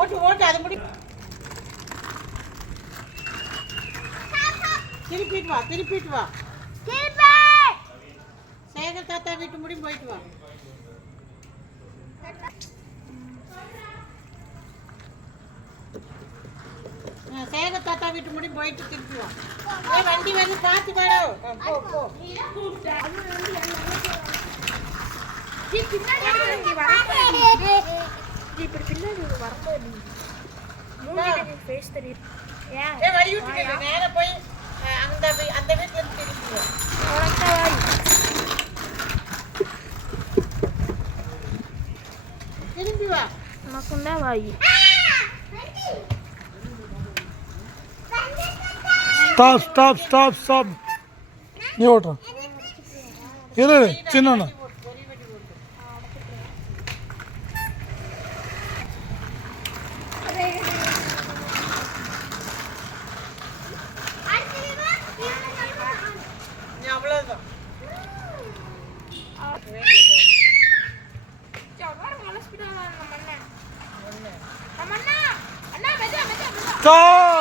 ஓட்டு அது முடி. திருப்பிட்டு வா சேகர் தாத்தா வீட்டு முடி போயிட்டு வா. சேகர் தாத்தா வீட்டு முடி போயிட்டு திருப்பி வா. வண்டி வந்து பார்த்து வாடோ. போ இப்படி பின்னாடி வரும்போது ஃபேஸ் தெரியும். வழி விட்டு நேரா போய் அந்த வீட்டுல இருந்து திருப்பி வா. திரும்பி வா. நமக்குண்டா வாய். ஸ்டாப் நீ ஓட்டுற இரு சின்ன அவ்வளவுதான். ஸ்டாப்